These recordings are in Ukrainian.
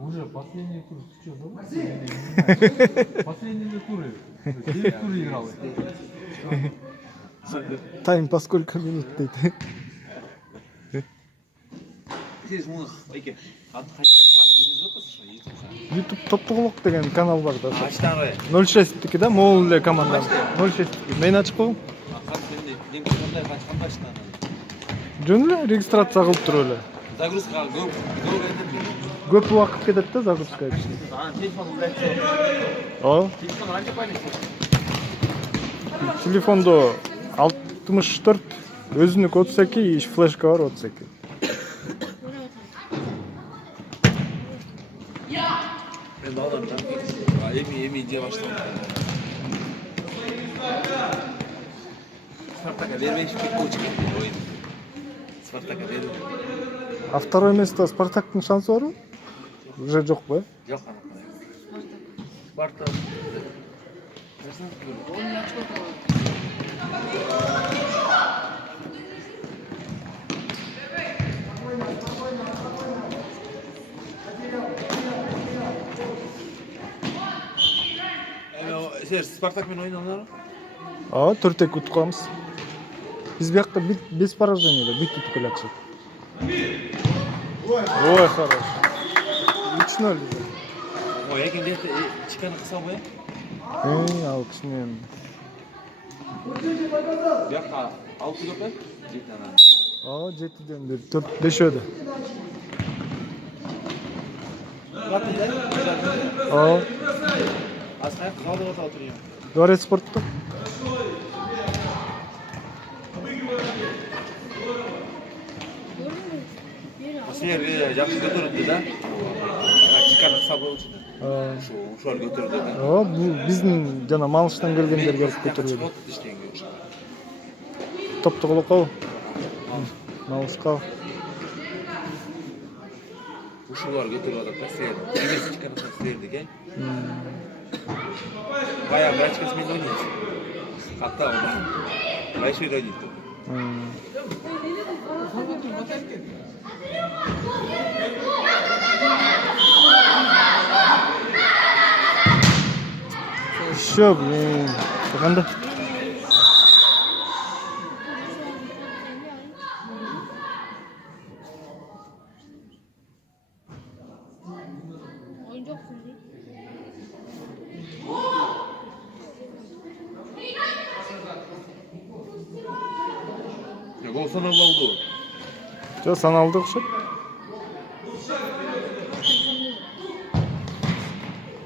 Уже последний тур. Ты что, забыл? Последние туры. 9 тур играл. Тайм по сколько минут дейді. Сіз мұны әйке ат жүргізіп отырсыз ғой ютубта. YouTube Топтоғылық деген канал бар да. Аштан ғой. 06'тікі да, Моğol ile команда. 06'тікі. Мен ашып қойғым. Қандай аштан. Жөн эле регистрация кылып туруп эле. Загрузка көп Көп убакыт кетет да загрузка. телефон іздеп. О, Телефон қанша пайдасы? телефондо 64, өзүнүкү 32, флешка бар 32. Мен балам да. Эми ide баштадым. Спартака бермейші коучинг ойын. Спартака беру. А второе место Спартактын шансы барбы? Уже жок бу? Жоқ ана. Спартак. Сен Спартакмен ойнадыңдар? А, 4-2 утуп калабыз. Биз биякта без поражения, бүт утуп келатышат. Ой, хорош. 3-0. Ой, якен де чиканы кыса бой. Ал кичинен. Бияққа 6 көп пе? 7 ана. А, 7-ден бери 4-5 өдө. А, Асқай қалдырып отырайын. Дворец спортта. Сер жақсы көтерді да. Чиканы кыса болчу. Ушол көтерді да. О, бул биздин жана Малыштан келгендер келип көтөрүлдү. Топтоголокко. Малышка. Ушулар көтеріп атат да сер. Немесе чиканы сер деген. Бая брачкасымен ойнайсың. Қатта ойнайсың. Большой ойнайды. Еще, блин. Қандай? Гол саналып алды. Жо, саналды окшойт.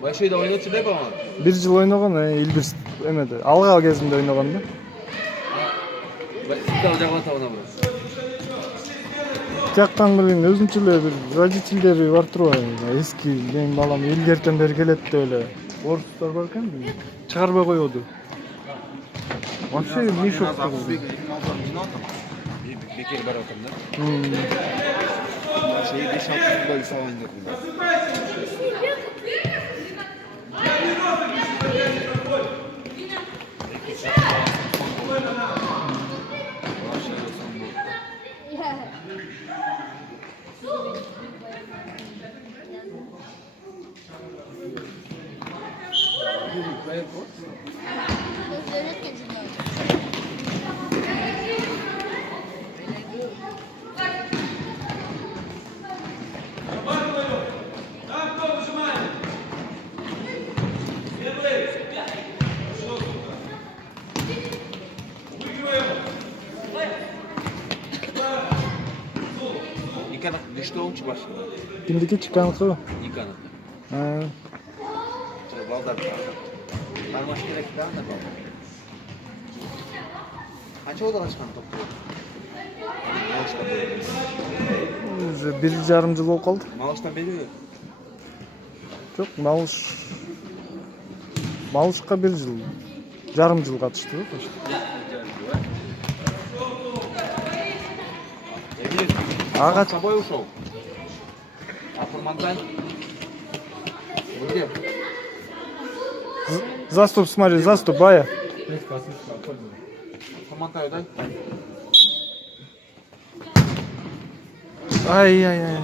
Большойда ойнатшы да бала. 1 жыл ойногон, Илбирс эмеде. Алга кезинде ойногон да. Ситтал жагына табына бир. Тияктан билген өзүнчө эле бир родительдери бар турбайбы. Эски менин балам илгертен бери келет деп эле. Орустар бар экен, чыгарбай коёду. Вообще мишок. Бекер бар атам да. Şey 5-6 yılda bir falan dedim. İkanat düştü olmuş başında. Кимдики чыкканыкы? İkanat. Ha. Балдар. Бармаш керек да анда бал. Қанша ода ашқан топты? Уже 1,5 жыл болуп калды. Малыштан бери. Жок, Малышка 1 жыл. Жарым жыл катышты го. Ага, С собой ушел. А Фурмантай? Где? Заступ, смотри, заступ, Бая. Фурмантаю дай. Ай-яй-яй.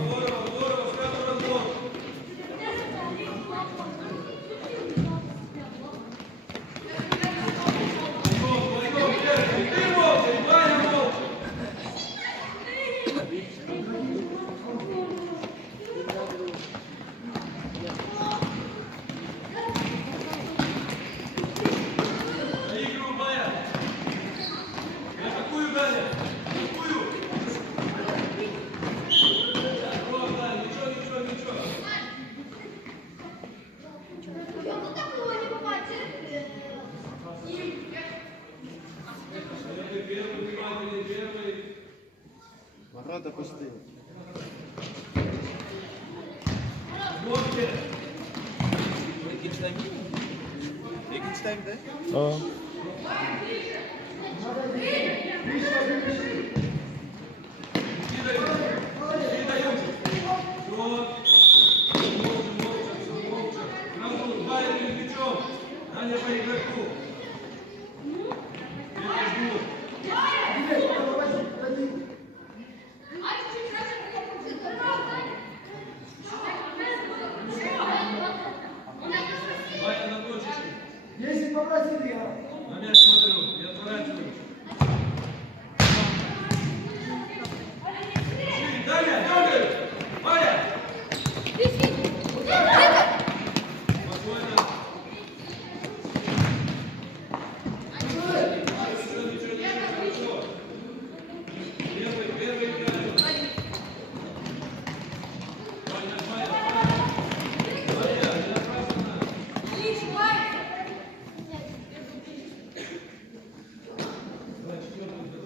İkinci time değil mi? İkinci time'de. Aa.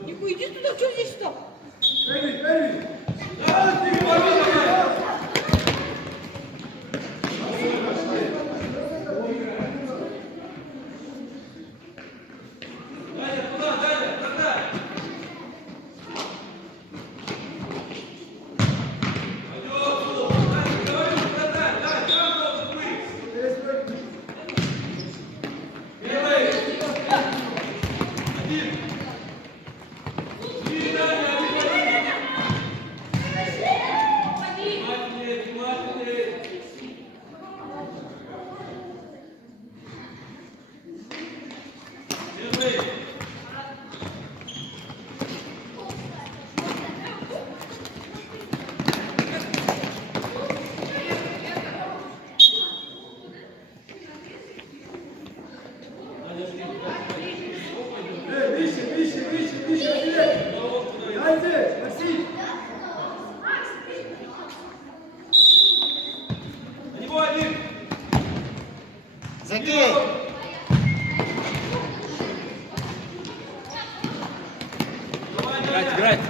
Нику, иди туда, что здесь-то? Закей! Играть!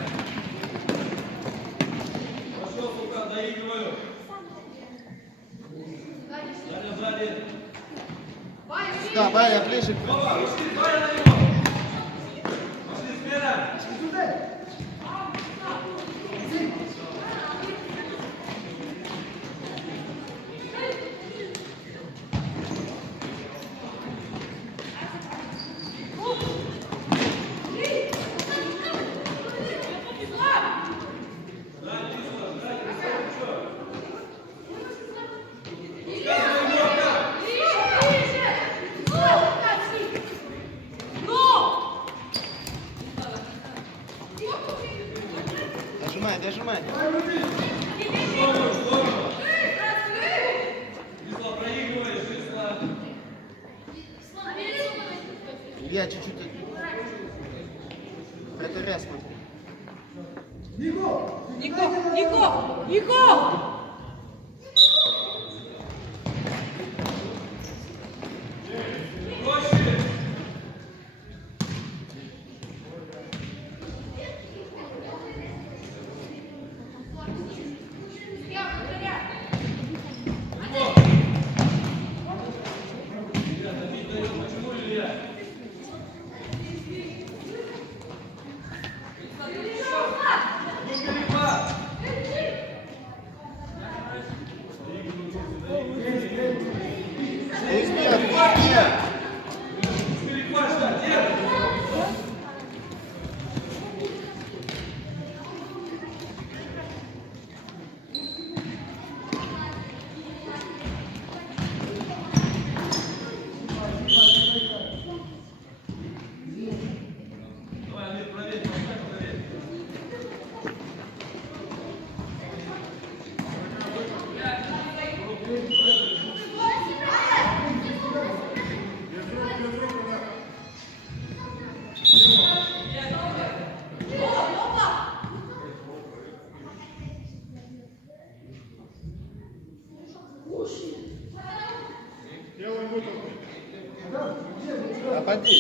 Да, Ваня, ближе. Дожимай, дожимай. Я чуть-чуть. Это раз смотри. Нико! Нико! Нико! Ободи.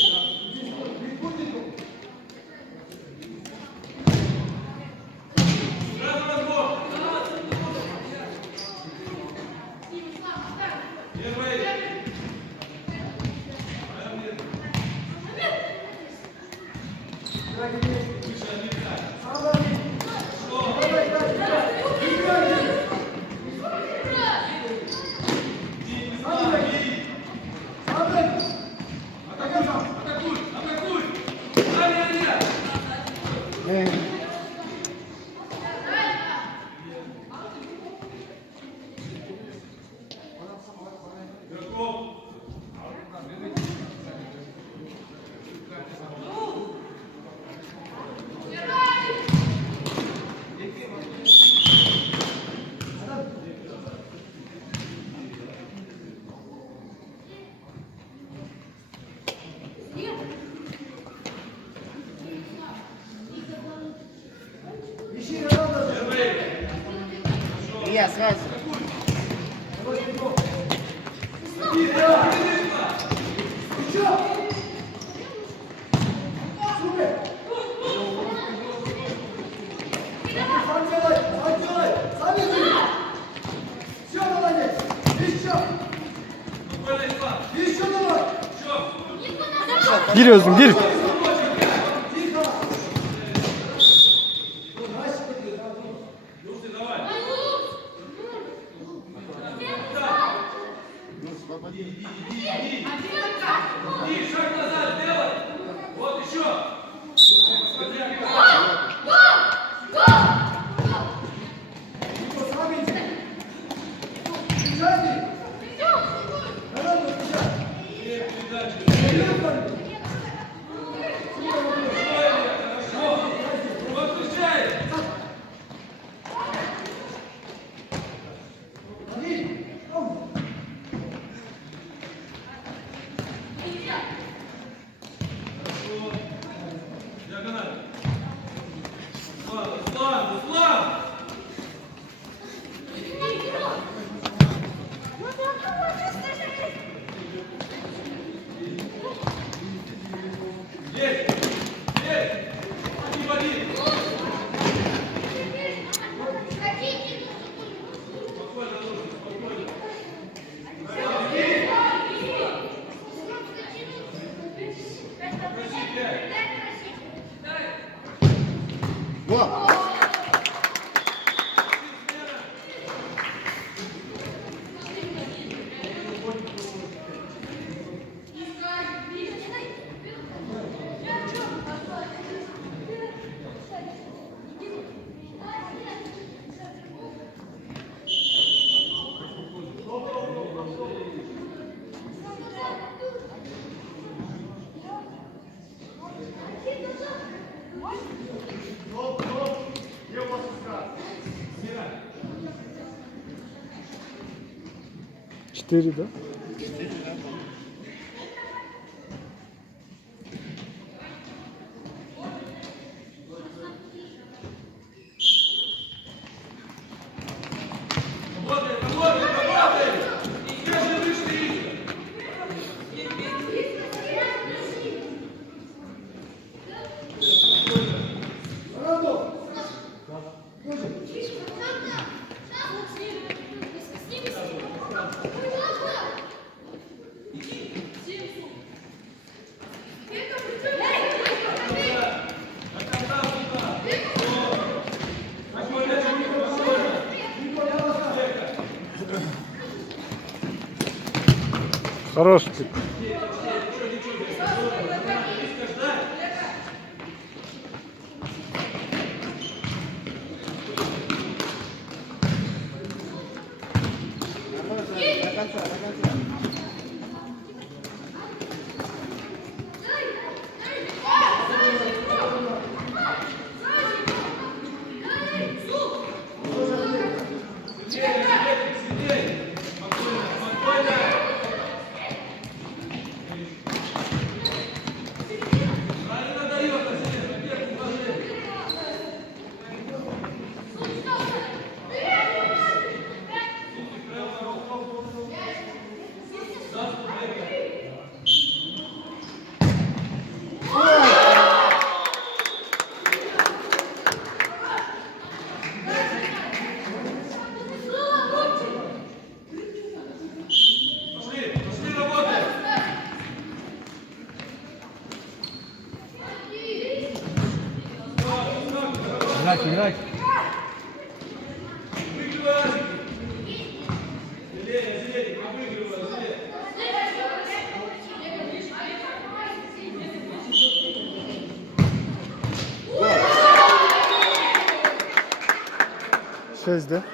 Я сразу. Gir Özgün gir. Четыре, да? Хорош ты. Играть, играть. Шесть, да?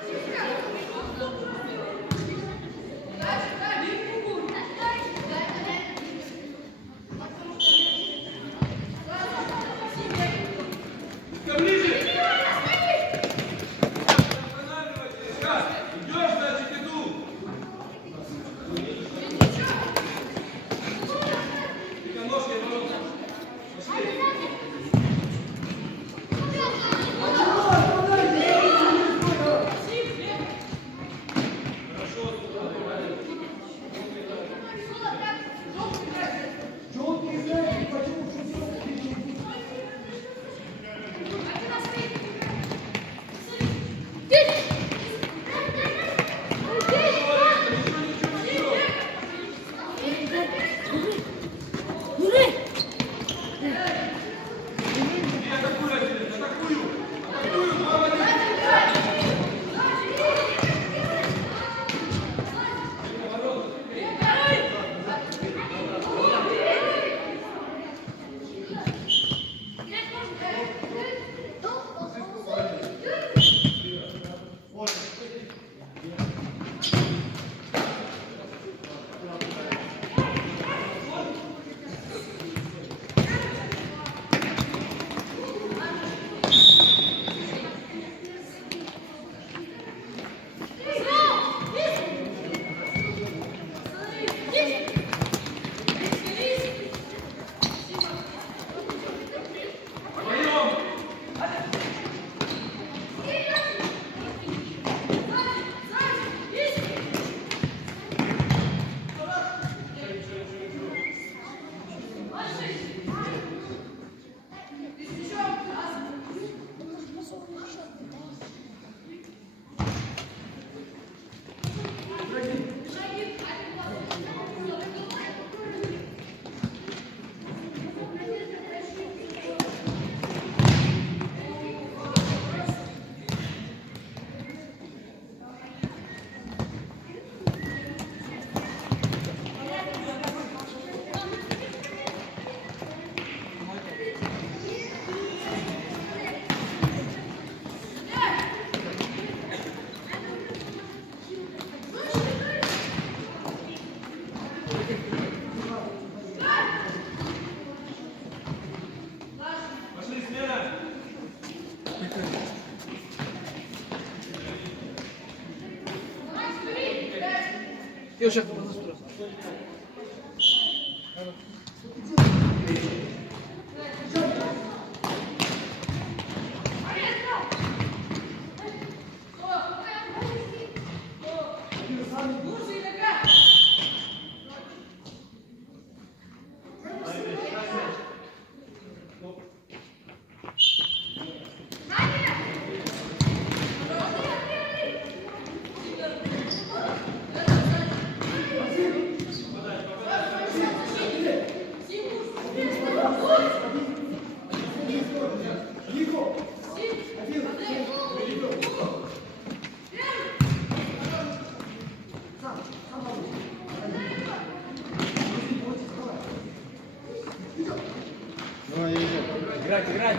Играть, играть.